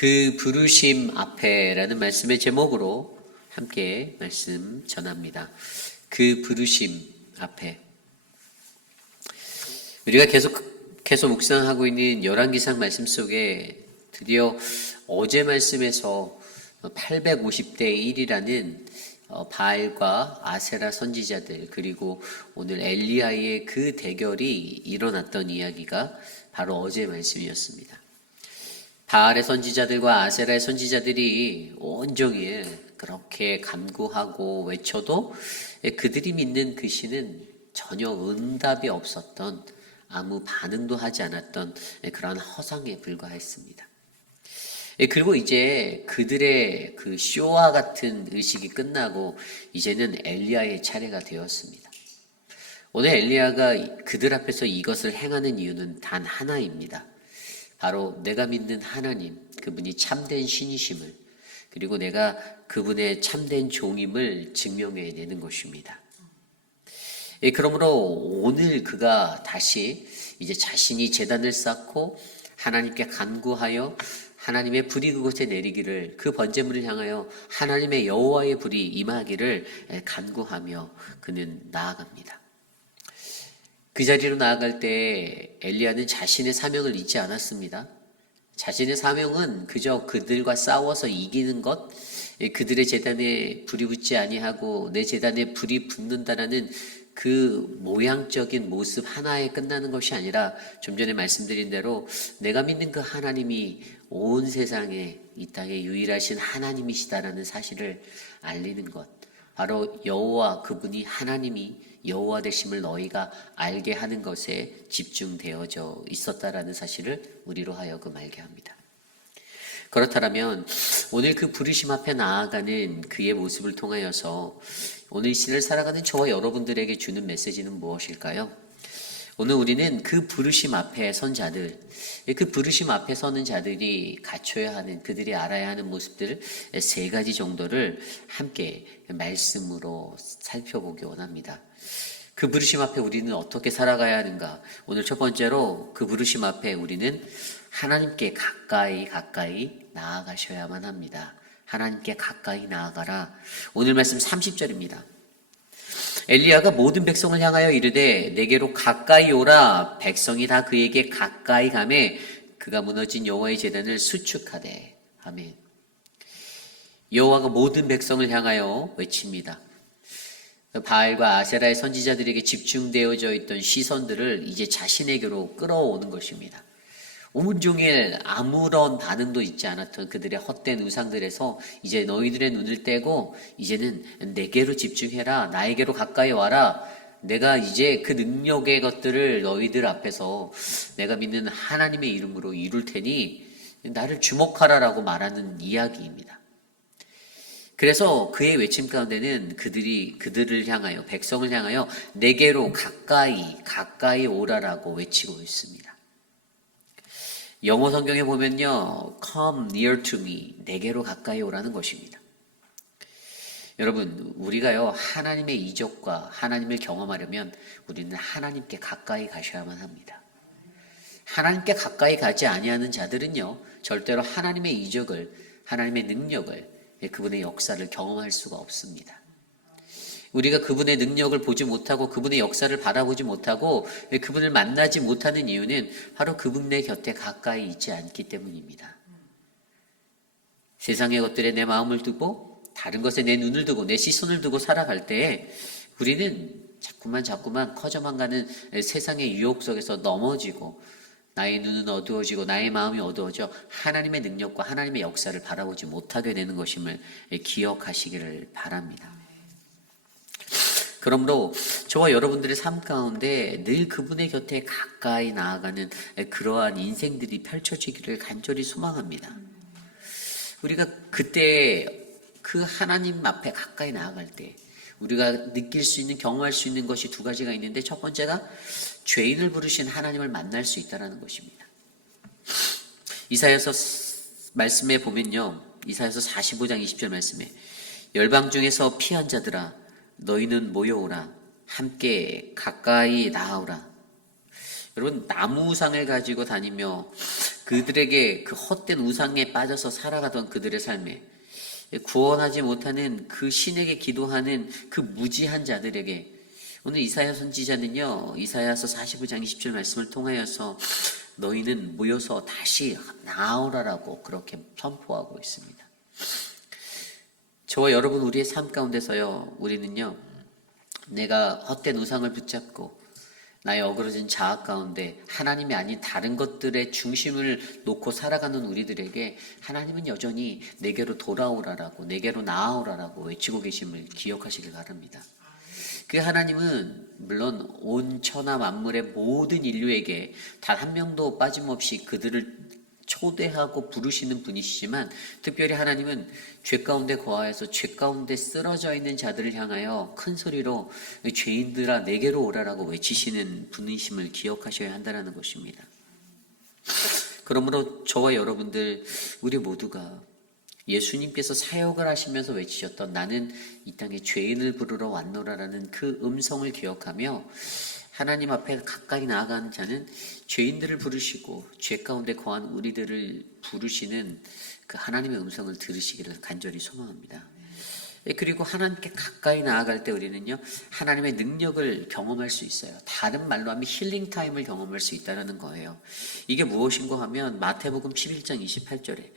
그 부르심 앞에라는 말씀의 제목으로 함께 말씀 전합니다. 그 부르심 앞에. 우리가 계속 묵상하고 있는 열왕기상 말씀 속에 드디어 어제 말씀에서 850대 1이라는 바알과 아세라 선지자들, 그리고 오늘 엘리야의 그 대결이 일어났던 이야기가 바로 어제 말씀이었습니다. 바알의 선지자들과 아세라의 선지자들이 온종일 그렇게 간구하고 외쳐도 그들이 믿는 그 신은 전혀 응답이 없었던, 아무 반응도 하지 않았던 그러한 허상에 불과했습니다. 그리고 이제 그들의 그 쇼와 같은 의식이 끝나고 이제는 엘리야의 차례가 되었습니다. 오늘 엘리야가 그들 앞에서 이것을 행하는 이유는 단 하나입니다. 바로 내가 믿는 하나님, 그분이 참된 신이심을, 그리고 내가 그분의 참된 종임을 증명해내는 것입니다. 그러므로 오늘 그가 다시 이제 자신이 제단을 쌓고 하나님께 간구하여 하나님의 불이 그곳에 내리기를, 그 번제물을 향하여 하나님의 여호와의 불이 임하기를 간구하며 그는 나아갑니다. 그 자리로 나아갈 때 엘리야는 자신의 사명을 잊지 않았습니다. 자신의 사명은 그저 그들과 싸워서 이기는 것, 그들의 제단에 불이 붙지 아니하고 내 제단에 불이 붙는다라는 그 모양적인 모습 하나에 끝나는 것이 아니라, 좀 전에 말씀드린 대로 내가 믿는 그 하나님이 온 세상에 이 땅에 유일하신 하나님이시다라는 사실을 알리는 것, 바로 여호와, 그분이 하나님이 여호와 되심을 너희가 알게 하는 것에 집중되어져 있었다라는 사실을 우리로 하여금 알게 합니다. 그렇다면 오늘 그 부르심 앞에 나아가는 그의 모습을 통하여서 오늘 이 시를 살아가는 저와 여러분들에게 주는 메시지는 무엇일까요? 오늘 우리는 그 부르심 앞에 선 자들, 그 부르심 앞에 서는 자들이 갖춰야 하는, 그들이 알아야 하는 모습들 세 가지 정도를 함께 말씀으로 살펴보기 원합니다. 그 부르심 앞에 우리는 어떻게 살아가야 하는가? 오늘 첫 번째로 그 부르심 앞에 우리는 하나님께 가까이 나아가셔야만 합니다. 하나님께 가까이 나아가라. 오늘 말씀 30절입니다. 엘리야가 모든 백성을 향하여 이르되 내게로 가까이 오라. 백성이 다 그에게 가까이 가매 그가 무너진 여호와의 제단을 수축하되. 아멘. 여호와가 모든 백성을 향하여 외칩니다. 바알과 아세라의 선지자들에게 집중되어져 있던 시선들을 이제 자신에게로 끌어오는 것입니다. 온종일 아무런 반응도 있지 않았던 그들의 헛된 우상들에서 이제 너희들의 눈을 떼고 이제는 내게로 집중해라. 나에게로 가까이 와라. 내가 이제 그 능력의 것들을 너희들 앞에서 내가 믿는 하나님의 이름으로 이룰 테니 나를 주목하라라고 말하는 이야기입니다. 그래서 그의 외침 가운데는 그들을 향하여, 백성을 향하여 내게로 가까이 오라라고 외치고 있습니다. 영어 성경에 보면요, come near to me, 내게로 가까이 오라는 것입니다. 여러분, 우리가요, 하나님의 이적과 하나님을 경험하려면 우리는 하나님께 가까이 가셔야만 합니다. 하나님께 가까이 가지 아니하는 자들은요, 절대로 하나님의 이적을, 하나님의 능력을, 그분의 역사를 경험할 수가 없습니다. 우리가 그분의 능력을 보지 못하고 그분의 역사를 바라보지 못하고 그분을 만나지 못하는 이유는 바로 그분의 곁에 가까이 있지 않기 때문입니다. 세상의 것들에 내 마음을 두고 다른 것에 내 눈을 두고 내 시선을 두고 살아갈 때에 우리는 자꾸만 커져만 가는 세상의 유혹 속에서 넘어지고 나의 눈은 어두워지고 나의 마음이 어두워져 하나님의 능력과 하나님의 역사를 바라보지 못하게 되는 것임을 기억하시기를 바랍니다. 그러므로 저와 여러분들의 삶 가운데 늘 그분의 곁에 가까이 나아가는 그러한 인생들이 펼쳐지기를 간절히 소망합니다. 우리가 그때 그 하나님 앞에 가까이 나아갈 때 우리가 느낄 수 있는, 경험할 수 있는 것이 두 가지가 있는데, 첫 번째가 죄인을 부르신 하나님을 만날 수 있다는 것입니다. 이사야서 말씀에 보면요, 이사야서 45장 20절 말씀에 열방 중에서 피한 자들아 너희는 모여오라. 함께 가까이 나아오라. 여러분, 나무 우상을 가지고 다니며 그들에게 그 헛된 우상에 빠져서 살아가던 그들의 삶에 구원하지 못하는 그 신에게 기도하는 그 무지한 자들에게 오늘 이사야 선지자는요, 이사야서 45장 20절 말씀을 통하여서 너희는 모여서 다시 나오라라고 그렇게 선포하고 있습니다. 저와 여러분, 우리의 삶 가운데서요, 우리는요, 내가 헛된 우상을 붙잡고 나의 어그러진 자아 가운데 하나님이 아닌 다른 것들의 중심을 놓고 살아가는 우리들에게 하나님은 여전히 내게로 돌아오라라고, 내게로 나아오라라고 외치고 계심을 기억하시길 바랍니다. 그 하나님은 물론 온 천하 만물의 모든 인류에게 단 한 명도 빠짐없이 그들을 초대하고 부르시는 분이시지만, 특별히 하나님은 죄 가운데 거하여서 죄 가운데 쓰러져 있는 자들을 향하여 큰 소리로 죄인들아 내게로 오라라고 외치시는 분이심을 기억하셔야 한다는 것입니다. 그러므로 저와 여러분들, 우리 모두가 예수님께서 사역을 하시면서 외치셨던 나는 이 땅에 죄인을 부르러 왔노라라는 그 음성을 기억하며 하나님 앞에 가까이 나아가는 자는 죄인들을 부르시고 죄 가운데 거한 우리들을 부르시는 그 하나님의 음성을 들으시기를 간절히 소망합니다. 그리고 하나님께 가까이 나아갈 때 우리는요, 하나님의 능력을 경험할 수 있어요. 다른 말로 하면 힐링 타임을 경험할 수 있다는 거예요. 이게 무엇인가 하면 마태복음 11장 28절에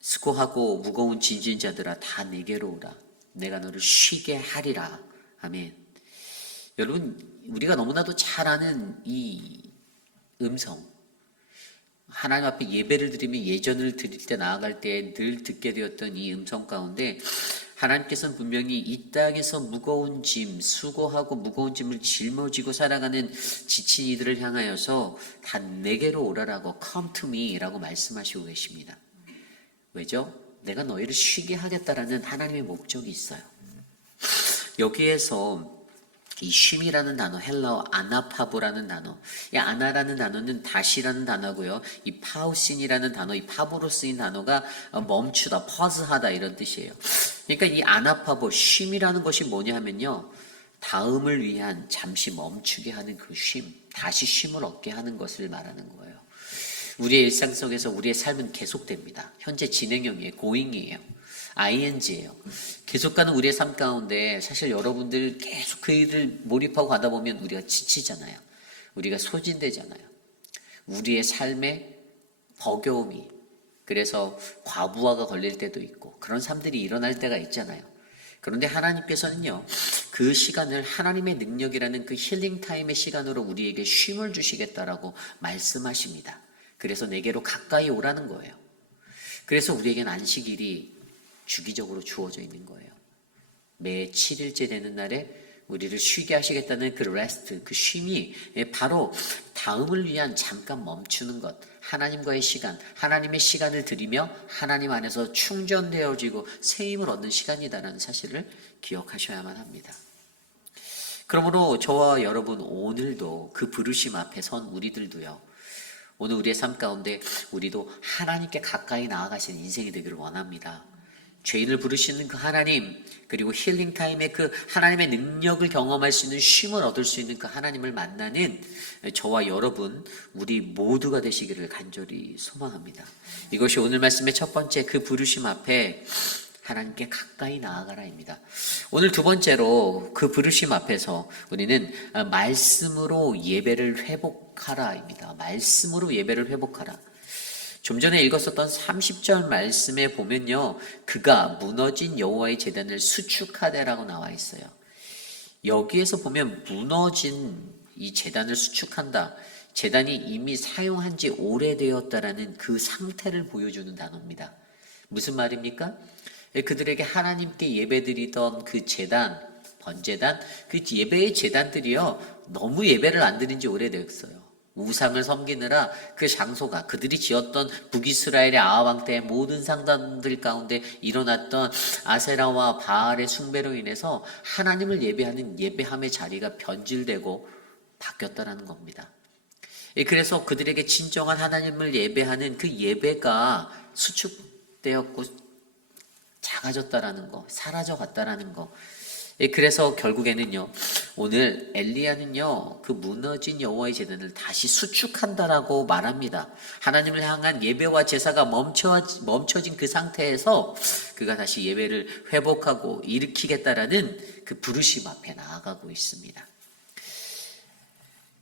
수고하고 무거운 짐진 자들아 다 내게로 오라. 내가 너를 쉬게 하리라. 아멘. 여러분, 우리가 너무나도 잘 아는 이 음성, 하나님 앞에 예배를 드리며 예전을 드릴 때 나아갈 때 늘 듣게 되었던 이 음성 가운데 하나님께서는 분명히 이 땅에서 무거운 짐, 수고하고 무거운 짐을 짊어지고 살아가는 지친 이들을 향하여서 다 내게로 오라라고 come to me 라고 말씀하시고 계십니다. 왜죠? 내가 너희를 쉬게 하겠다라는 하나님의 목적이 있어요. 여기에서 이 쉼이라는 단어, 헬라어 아나파보라는 단어, 이 아나라는 단어는 다시라는 단어고요. 이 파우신이라는 단어, 이 파보로 쓰인 단어가 멈추다, 퍼즈하다 이런 뜻이에요. 그러니까 이 아나파보, 쉼이라는 것이 뭐냐 하면요, 다음을 위한 잠시 멈추게 하는 그 쉼, 다시 쉼을 얻게 하는 것을 말하는 거예요. 우리의 일상 속에서 우리의 삶은 계속됩니다. 현재 진행형이에요. 고잉이에요. ing예요. 계속 가는 우리의 삶 가운데 사실 여러분들 계속 그 일을 몰입하고 가다 보면 우리가 지치잖아요. 우리가 소진되잖아요. 우리의 삶에 버거움이, 그래서 과부하가 걸릴 때도 있고 그런 삶들이 일어날 때가 있잖아요. 그런데 하나님께서는요, 그 시간을 하나님의 능력이라는 그 힐링 타임의 시간으로 우리에게 쉼을 주시겠다라고 말씀하십니다. 그래서 내게로 가까이 오라는 거예요. 그래서 우리에겐 안식일이 주기적으로 주어져 있는 거예요. 매 7일째 되는 날에 우리를 쉬게 하시겠다는 그 레스트, 그 쉼이 바로 다음을 위한 잠깐 멈추는 것, 하나님과의 시간, 하나님의 시간을 드리며 하나님 안에서 충전되어지고 새 힘을 얻는 시간이다라는 사실을 기억하셔야만 합니다. 그러므로 저와 여러분, 오늘도 그 부르심 앞에 선 우리들도요, 오늘 우리의 삶 가운데 우리도 하나님께 가까이 나아가시는 인생이 되기를 원합니다. 죄인을 부르시는 그 하나님, 그리고 힐링 타임의 그 하나님의 능력을 경험할 수 있는 쉼을 얻을 수 있는 그 하나님을 만나는 저와 여러분, 우리 모두가 되시기를 간절히 소망합니다. 이것이 오늘 말씀의 첫 번째, 그 부르심 앞에 하나님께 가까이 나아가라입니다. 오늘 두 번째로 그 부르심 앞에서 우리는 말씀으로 예배를 회복하라입니다. 말씀으로 예배를 회복하라. 좀 전에 읽었었던 30절 말씀에 보면요, 그가 무너진 여호와의 제단을 수축하되라고 나와 있어요. 여기에서 보면 무너진 이 제단을 수축한다, 제단이 이미 사용한 지 오래되었다라는 그 상태를 보여주는 단어입니다. 무슨 말입니까? 그들에게 하나님께 예배드리던 그 제단, 번제단, 그 예배의 제단들이요, 너무 예배를 안 드린 지 오래되었어요. 우상을 섬기느라 그 장소가, 그들이 지었던 북이스라엘의 아합 때의 모든 상단들 가운데 일어났던 아세라와 바알의 숭배로 인해서 하나님을 예배하는 예배함의 자리가 변질되고 바뀌었다는 겁니다. 그래서 그들에게 진정한 하나님을 예배하는 그 예배가 수축되었고 작아졌다라는 거, 사라져갔다라는 거, 그래서 결국에는요, 오늘 엘리야는요, 그 무너진 여호와의 제단을 다시 수축한다라고 말합니다. 하나님을 향한 예배와 제사가 멈춰진 그 상태에서 그가 다시 예배를 회복하고 일으키겠다라는 그 부르심 앞에 나아가고 있습니다.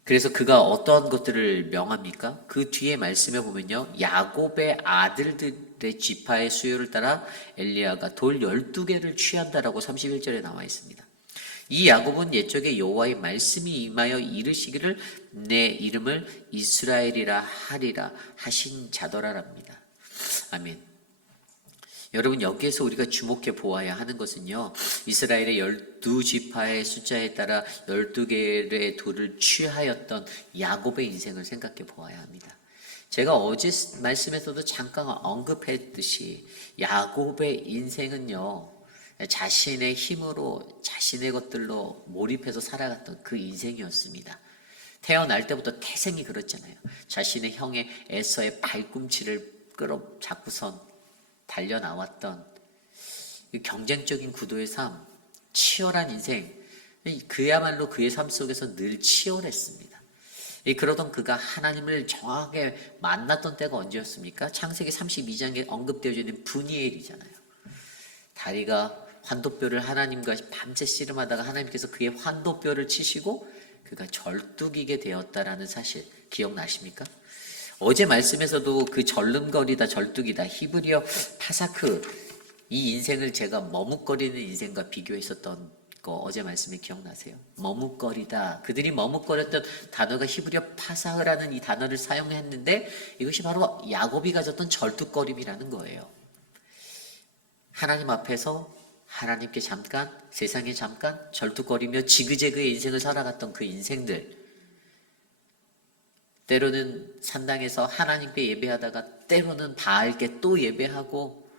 그래서 그가 어떤 것들을 명합니까? 그 뒤에 말씀에 보면요, 야곱의 아들들의 지파의 수요를 따라 엘리야가 돌 12개를 취한다라고 31절에 나와 있습니다. 이 야곱은 옛적에 여호와의 말씀이 임하여 이르시기를 내 이름을 이스라엘이라 하리라 하신 자더라랍니다. 아멘. 여러분, 여기에서 우리가 주목해 보아야 하는 것은요, 이스라엘의 12지파의 숫자에 따라 12개의 돌을 취하였던 야곱의 인생을 생각해 보아야 합니다. 제가 어제 말씀에서도 잠깐 언급했듯이 야곱의 인생은요, 자신의 힘으로 자신의 것들로 몰입해서 살아갔던 그 인생이었습니다. 태어날 때부터 태생이 그렇잖아요. 자신의 형의 에서의 발꿈치를 끌어잡고선 달려나왔던 경쟁적인 구도의 삶, 치열한 인생, 그야말로 그의 삶 속에서 늘 치열했습니다. 그러던 그가 하나님을 정확하게 만났던 때가 언제였습니까? 창세기 32장에 언급되어져 있는 브니엘이잖아요. 다리가 환도뼈를 하나님과 밤새 씨름하다가 하나님께서 그의 환도뼈를 치시고 그가 절뚝이게 되었다라는 사실 기억나십니까? 어제 말씀에서도 그 절름거리다, 절뚝이다, 히브리어 파사크, 이 인생을 제가 머뭇거리는 인생과 비교했었던 거 어제 말씀에 기억나세요? 머뭇거리다. 그들이 머뭇거렸던 단어가 히브리어 파사흐라는 이 단어를 사용했는데 이것이 바로 야곱이 가졌던 절뚝거림이라는 거예요. 하나님 앞에서 하나님께 잠깐, 세상에 잠깐 절뚝거리며 지그재그의 인생을 살아갔던 그 인생들, 때로는 산당에서 하나님께 예배하다가 때로는 바알께 또 예배하고,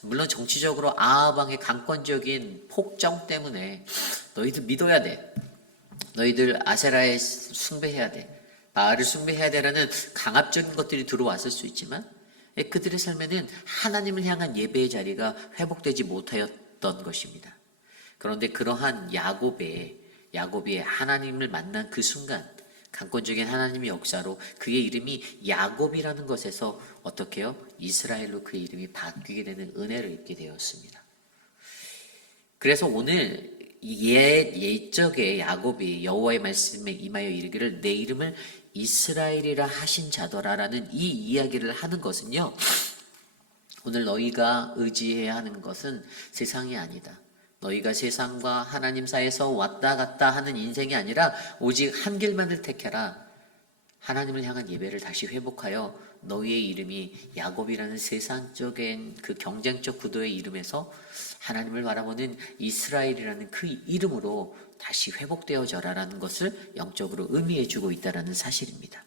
물론 정치적으로 아하방의 강권적인 폭정 때문에 너희들 믿어야 돼, 너희들 아세라에 숭배해야 돼, 바알을 숭배해야 돼라는 강압적인 것들이 들어왔을 수 있지만 그들의 삶에는 하나님을 향한 예배의 자리가 회복되지 못하였던 것입니다. 그런데 그러한 야곱이 하나님을 만난 그 순간 강권적인 하나님의 역사로 그의 이름이 야곱이라는 것에서 어떻게 해요? 이스라엘로 그의 이름이 바뀌게 되는 은혜를 입게 되었습니다. 그래서 오늘 옛적에 야곱이 여호와의 말씀에 임하여 이르기를 내 이름을 이스라엘이라 하신 자더라라는 이 이야기를 하는 것은요, 오늘 너희가 의지해야 하는 것은 세상이 아니다. 너희가 세상과 하나님 사이에서 왔다 갔다 하는 인생이 아니라 오직 한 길만을 택해라. 하나님을 향한 예배를 다시 회복하여 너희의 이름이 야곱이라는 세상적인 그 경쟁적 구도의 이름에서 하나님을 바라보는 이스라엘이라는 그 이름으로 다시 회복되어져라라는 것을 영적으로 의미해주고 있다는 사실입니다.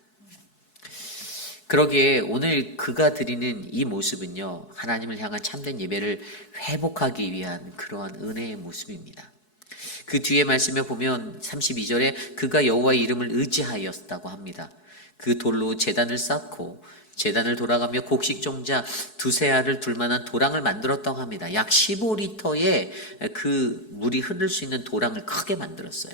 그러기에 오늘 그가 드리는 이 모습은요, 하나님을 향한 참된 예배를 회복하기 위한 그러한 은혜의 모습입니다. 그 뒤에 말씀에 보면 32절에 그가 여호와의 이름을 의지하였다고 합니다. 그 돌로 제단을 쌓고 제단을 돌아가며 곡식종자 두세 알을 둘 만한 도랑을 만들었다고 합니다. 약 15리터의 그 물이 흐를 수 있는 도랑을 크게 만들었어요.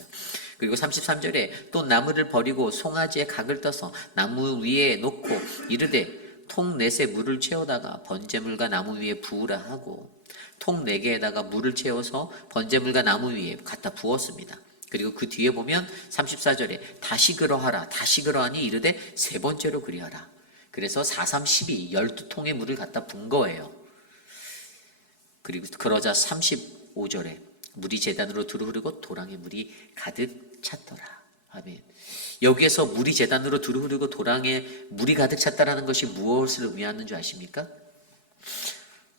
그리고 33절에 또 나무를 버리고 송아지의 각을 떠서 나무 위에 놓고 이르되 통 넷에 물을 채우다가 번제물과 나무 위에 부으라 하고 통 4개에다가 물을 채워서 번제물과 나무 위에 갖다 부었습니다. 그리고 그 뒤에 보면 34절에 다시 그러하라 다시 그러하니 이르되 세 번째로 그리하라. 그래서 4, 3, 12 12통의 물을 갖다 분 거예요. 그리고 그러자 35절에 물이 제단으로 두루 흐르고 도랑에 물이 가득 찼더라. 아멘. 여기에서 물이 제단으로 두루 흐르고 도랑에 물이 가득 찼다라는 것이 무엇을 의미하는 줄 아십니까?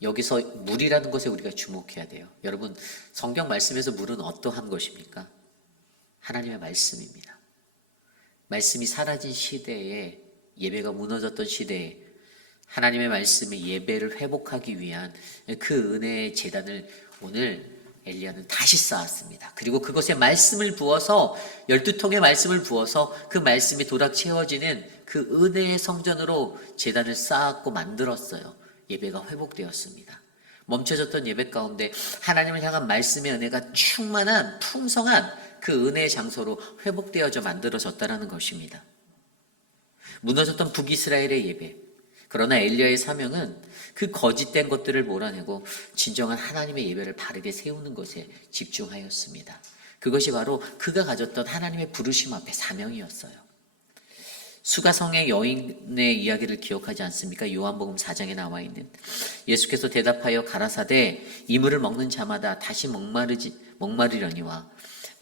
여기서 물이라는 것에 우리가 주목해야 돼요. 여러분, 성경 말씀에서 물은 어떠한 것입니까? 하나님의 말씀입니다. 말씀이 사라진 시대에, 예배가 무너졌던 시대에 하나님의 말씀의 예배를 회복하기 위한 그 은혜의 제단을 오늘 엘리야는 다시 쌓았습니다. 그리고 그것에 말씀을 부어서 12통의 말씀을 부어서 그 말씀이 도락 채워지는 그 은혜의 성전으로 제단을 쌓았고 만들었어요. 예배가 회복되었습니다. 멈춰졌던 예배 가운데 하나님을 향한 말씀의 은혜가 충만한 풍성한 그 은혜의 장소로 회복되어져 만들어졌다라는 것입니다. 무너졌던 북이스라엘의 예배. 그러나 엘리야의 사명은 그 거짓된 것들을 몰아내고 진정한 하나님의 예배를 바르게 세우는 것에 집중하였습니다. 그것이 바로 그가 가졌던 하나님의 부르심 앞에 사명이었어요. 수가성의 여인의 이야기를 기억하지 않습니까? 요한복음 4장에 나와 있는 예수께서 대답하여 가라사대 이 물을 먹는 자마다 다시 목마르려니와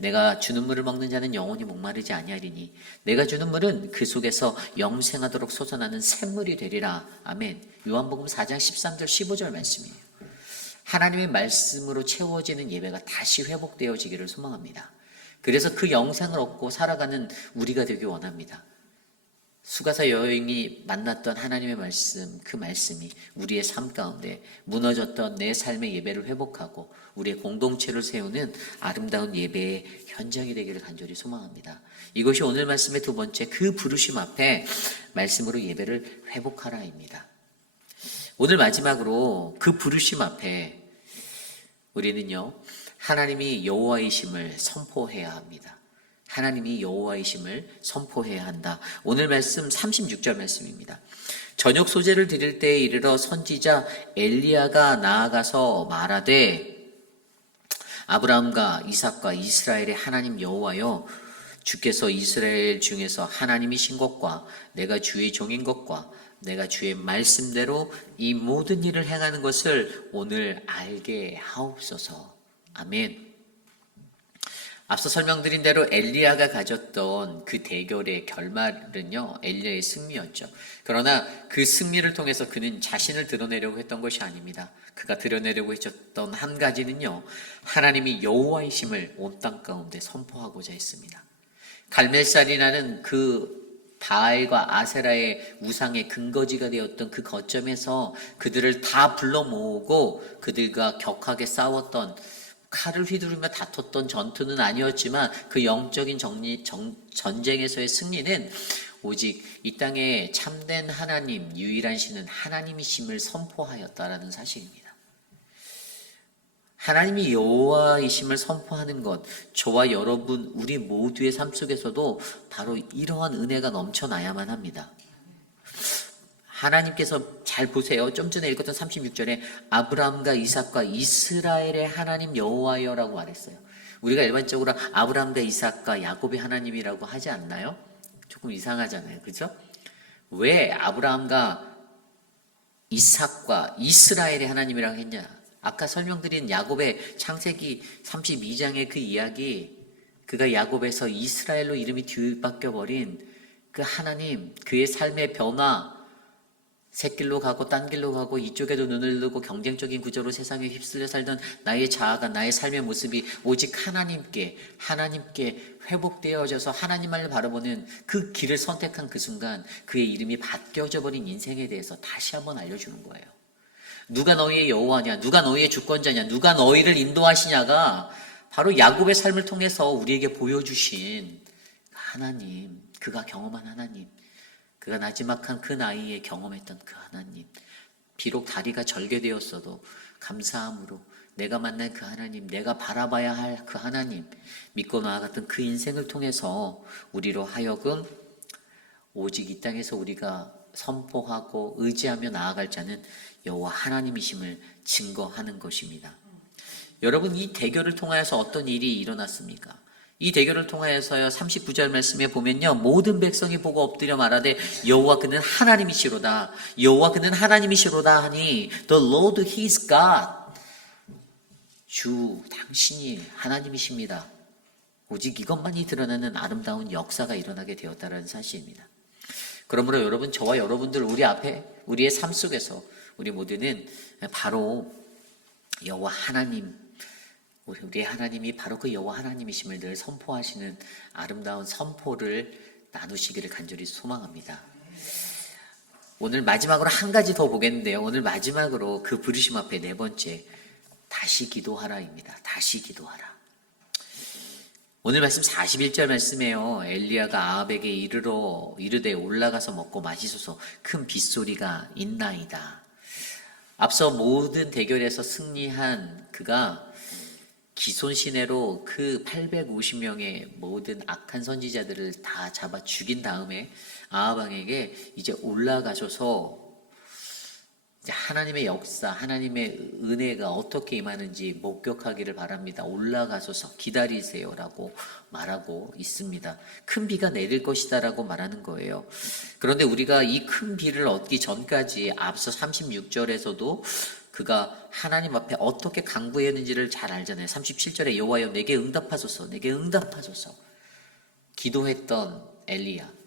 내가 주는 물을 먹는 자는 영원히 목마르지 아니하리니 내가 주는 물은 그 속에서 영생하도록 솟아나는 샘물이 되리라. 아멘. 요한복음 4장 13절 15절 말씀이에요. 하나님의 말씀으로 채워지는 예배가 다시 회복되어지기를 소망합니다. 그래서 그 영생을 얻고 살아가는 우리가 되기 원합니다. 수가사 여인이 만났던 하나님의 말씀, 그 말씀이 우리의 삶 가운데 무너졌던 내 삶의 예배를 회복하고 우리의 공동체를 세우는 아름다운 예배의 현장이 되기를 간절히 소망합니다. 이것이 오늘 말씀의 두 번째, 그 부르심 앞에 말씀으로 예배를 회복하라입니다. 오늘 마지막으로 그 부르심 앞에 우리는요, 하나님이 여호와이심을 선포해야 합니다. 하나님이 여호와이심을 선포해야 한다. 오늘 말씀 36절 말씀입니다. 저녁 소재를 드릴 때에 이르러 선지자 엘리야가 나아가서 말하되 아브라함과 이삭과 이스라엘의 하나님 여호와여 주께서 이스라엘 중에서 하나님이신 것과 내가 주의 종인 것과 내가 주의 말씀대로 이 모든 일을 행하는 것을 오늘 알게 하옵소서. 아멘. 앞서 설명드린 대로 엘리야가 가졌던 그 대결의 결말은요, 엘리야의 승리였죠. 그러나 그 승리를 통해서 그는 자신을 드러내려고 했던 것이 아닙니다. 그가 드러내려고 했던 한 가지는요, 하나님이 여호와이심을 온 땅 가운데 선포하고자 했습니다. 갈멜살이라는 그 바알과 아세라의 우상의 근거지가 되었던 그 거점에서 그들을 다 불러 모으고 그들과 격하게 싸웠던, 칼을 휘두르며 다퉜던 전투는 아니었지만 그 영적인 전쟁에서의 승리는 오직 이 땅에 참된 하나님, 유일한 신은 하나님이심을 선포하였다라는 사실입니다. 하나님이 여호와이심을 선포하는 것, 저와 여러분 우리 모두의 삶 속에서도 바로 이러한 은혜가 넘쳐나야만 합니다. 하나님께서 잘 보세요. 좀 전에 읽었던 36절에 아브라함과 이삭과 이스라엘의 하나님 여호와여라고 말했어요. 우리가 일반적으로 아브라함과 이삭과 야곱의 하나님이라고 하지 않나요? 조금 이상하잖아요. 그렇죠? 왜 아브라함과 이삭과 이스라엘의 하나님이라고 했냐? 아까 설명드린 야곱의 창세기 32장의 그 이야기, 그가 야곱에서 이스라엘로 이름이 뒤바뀌어버린 그 하나님, 그의 삶의 변화, 샛길로 가고 딴 길로 가고 이쪽에도 눈을 두고 경쟁적인 구조로 세상에 휩쓸려 살던 나의 자아가, 나의 삶의 모습이 오직 하나님께 회복되어져서 하나님만을 바라보는 그 길을 선택한 그 순간 그의 이름이 바뀌어져 버린 인생에 대해서 다시 한번 알려주는 거예요. 누가 너희의 여호와냐, 누가 너희의 주권자냐, 누가 너희를 인도하시냐가 바로 야곱의 삶을 통해서 우리에게 보여주신 하나님, 그가 경험한 하나님, 그가 나지막한 그 나이에 경험했던 그 하나님, 비록 다리가 절개되었어도 감사함으로 내가 만난 그 하나님, 내가 바라봐야 할 그 하나님, 믿고 나아갔던 그 인생을 통해서 우리로 하여금 오직 이 땅에서 우리가 선포하고 의지하며 나아갈 자는 여호와 하나님이심을 증거하는 것입니다. 여러분, 이 대결을 통하여서 어떤 일이 일어났습니까? 이 대결을 통하여서요, 39절 말씀에 보면요, 모든 백성이 보고 엎드려 말하되 여호와 그는 하나님이시로다, 여호와 그는 하나님이시로다 하니 The Lord He is God, 주 당신이 하나님이십니다. 오직 이것만이 드러나는 아름다운 역사가 일어나게 되었다는 사실입니다. 그러므로 여러분, 저와 여러분들 우리 앞에 우리의 삶 속에서 우리 모두는 바로 여호와 하나님, 우리의 하나님이 바로 그 여호와 하나님이심을 늘 선포하시는 아름다운 선포를 나누시기를 간절히 소망합니다. 오늘 마지막으로 한 가지 더 보겠는데요. 오늘 마지막으로 그 부르심 앞에 네 번째, 다시 기도하라입니다. 다시 기도하라. 오늘 말씀 41절 말씀에요. 엘리야가 아합에게 이르되 올라가서 먹고 마시소서, 큰 빗소리가 있나이다. 앞서 모든 대결에서 승리한 그가 기손신해로 그 850명의 모든 악한 선지자들을 다 잡아 죽인 다음에 아합 왕에게 이제 올라가셔서 이제 하나님의 역사, 하나님의 은혜가 어떻게 임하는지 목격하기를 바랍니다. 올라가셔서 기다리세요라고 말하고 있습니다. 큰 비가 내릴 것이다라고 말하는 거예요. 그런데 우리가 이 큰 비를 얻기 전까지 앞서 36절에서도 그가 하나님 앞에 어떻게 강구했는지를 잘 알잖아요. 37절에 여호와여 내게 응답하소서, 내게 응답하소서 기도했던 엘리야.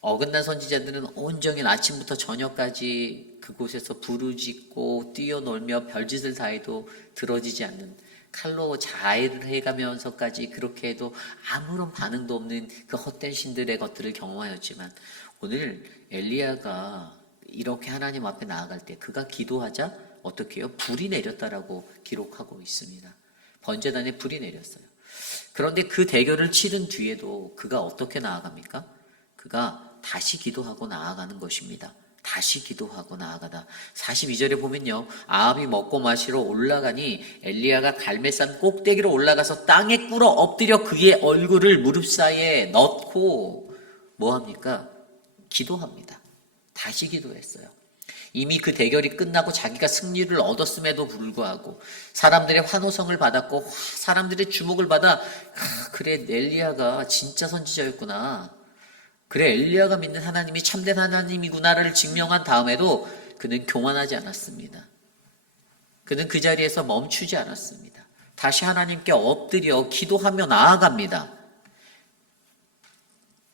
어긋난 선지자들은 온종일 아침부터 저녁까지 그곳에서 부르짖고 뛰어놀며 별짓을 다해도 들어지지 않는, 칼로 자해를 해가면서까지 그렇게 해도 아무런 반응도 없는 그 헛된 신들의 것들을 경험하였지만, 오늘 엘리야가 이렇게 하나님 앞에 나아갈 때 그가 기도하자 어떻게 해요? 불이 내렸다라고 기록하고 있습니다. 번제단에 불이 내렸어요. 그런데 그 대결을 치른 뒤에도 그가 어떻게 나아갑니까? 그가 다시 기도하고 나아가는 것입니다. 다시 기도하고 나아가다. 42절에 보면요, 아합이 먹고 마시러 올라가니 엘리야가 갈멜산 꼭대기로 올라가서 땅에 꿇어 엎드려 그의 얼굴을 무릎 사이에 넣고 뭐합니까? 기도합니다. 다시 기도했어요. 이미 그 대결이 끝나고 자기가 승리를 얻었음에도 불구하고 사람들의 환호성을 받았고 사람들의 주목을 받아, 그래 엘리야가 진짜 선지자였구나, 그래 엘리야가 믿는 하나님이 참된 하나님이구나를 증명한 다음에도 그는 교만하지 않았습니다. 그는 그 자리에서 멈추지 않았습니다. 다시 하나님께 엎드려 기도하며 나아갑니다.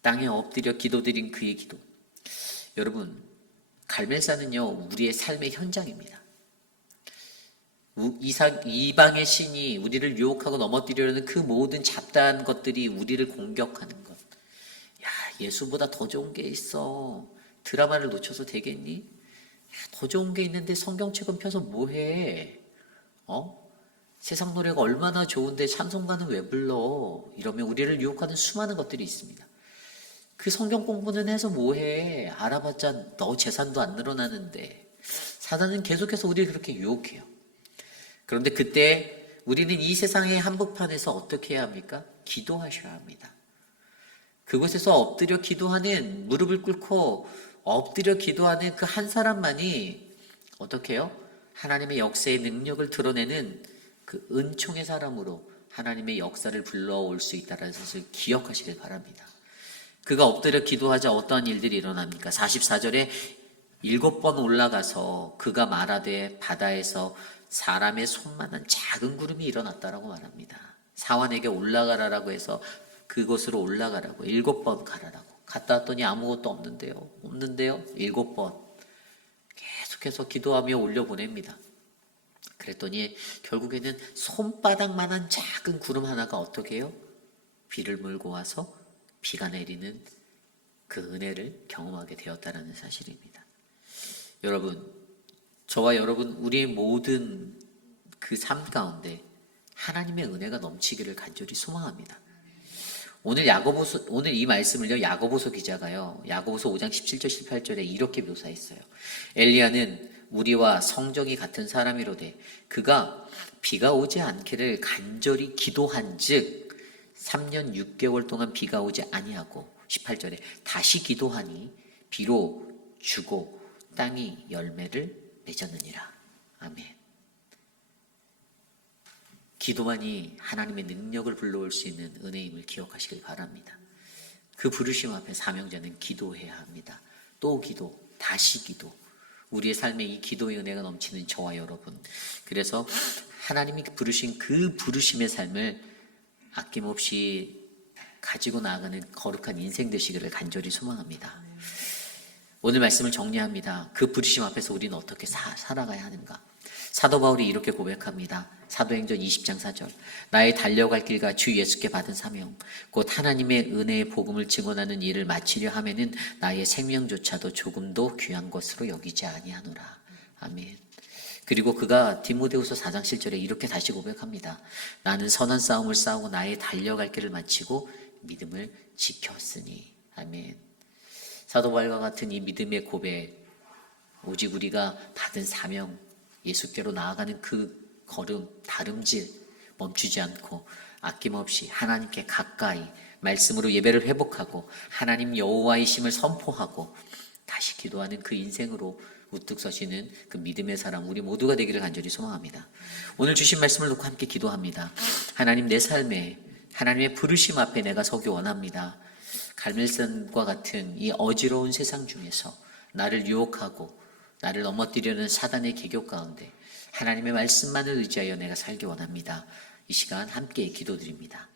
땅에 엎드려 기도드린 그의 기도. 여러분, 갈멜산은요 우리의 삶의 현장입니다. 이방의 신이 우리를 유혹하고 넘어뜨리려는 그 모든 잡다한 것들이 우리를 공격하는 것. 야, 예수보다 더 좋은 게 있어. 드라마를 놓쳐서 되겠니? 야, 더 좋은 게 있는데 성경책은 펴서 뭐해? 세상 노래가 얼마나 좋은데 찬송가는 왜 불러? 이러면 우리를 유혹하는 수많은 것들이 있습니다. 그 성경 공부는 해서 뭐해? 알아봤자 너 재산도 안 늘어나는데. 사단은 계속해서 우리를 그렇게 유혹해요. 그런데 그때 우리는 이 세상의 한복판에서 어떻게 해야 합니까? 기도하셔야 합니다. 그곳에서 엎드려 기도하는, 무릎을 꿇고 엎드려 기도하는 그 한 사람만이 어떻게 해요? 하나님의 역사의 능력을 드러내는 그 은총의 사람으로 하나님의 역사를 불러올 수 있다는 사실을 기억하시길 바랍니다. 그가 엎드려 기도하자 어떠한 일들이 일어납니까? 44절에 7번 올라가서 그가 말하되 바다에서 사람의 손만한 작은 구름이 일어났다라고 말합니다. 사환에게 올라가라라고 해서 그곳으로 올라가라고 7번 가라라고. 갔다 왔더니 아무것도 없는데요. 7번 계속해서 기도하며 올려보냅니다. 그랬더니 결국에는 손바닥만한 작은 구름 하나가 어떻게 해요? 비를 몰고 와서 비가 내리는 그 은혜를 경험하게 되었다는 사실입니다. 여러분, 저와 여러분, 우리의 모든 그 삶 가운데 하나님의 은혜가 넘치기를 간절히 소망합니다. 오늘 이 말씀을요, 야고보서 기자가요, 야고보서 5장 17절 18절에 이렇게 묘사했어요. 엘리야는 우리와 성정이 같은 사람이로되 그가 비가 오지 않기를 간절히 기도한즉 3년 6개월 동안 비가 오지 아니하고 18절에 다시 기도하니 비로 주고 땅이 열매를 맺었느니라. 아멘. 기도만이 하나님의 능력을 불러올 수 있는 은혜임을 기억하시길 바랍니다. 그 부르심 앞에 사명자는 기도해야 합니다. 또 기도, 다시 기도. 우리의 삶에 이 기도의 은혜가 넘치는 저와 여러분. 그래서 하나님이 부르신 그 부르심의 삶을 아낌없이 가지고 나아가는 거룩한 인생 되시기를 간절히 소망합니다. 오늘 말씀을 정리합니다. 그 부르심 앞에서 우리는 어떻게 살아가야 하는가? 사도 바울이 이렇게 고백합니다. 사도행전 20장 4절. 나의 달려갈 길과 주 예수께 받은 사명, 곧 하나님의 은혜의 복음을 증언하는 일을 마치려 하면은 나의 생명조차도 조금도 귀한 것으로 여기지 아니하노라. 아멘. 그리고 그가 디모데후서 4장 7절에 이렇게 다시 고백합니다. 나는 선한 싸움을 싸우고 나의 달려갈 길을 마치고 믿음을 지켰으니. 아멘. 사도 바울과 같은 이 믿음의 고백, 오직 우리가 받은 사명, 예수께로 나아가는 그 걸음, 다름질 멈추지 않고 아낌없이 하나님께 가까이 말씀으로 예배를 회복하고 하나님 여호와이심을 선포하고 다시 기도하는 그 인생으로 우뚝 서시는 그 믿음의 사람 우리 모두가 되기를 간절히 소망합니다. 오늘 주신 말씀을 놓고 함께 기도합니다. 하나님, 내 삶에 하나님의 부르심 앞에 내가 서기 원합니다. 갈멜산과 같은 이 어지러운 세상 중에서 나를 유혹하고 나를 넘어뜨리려는 사단의 계교 가운데 하나님의 말씀만을 의지하여 내가 살기 원합니다. 이 시간 함께 기도드립니다.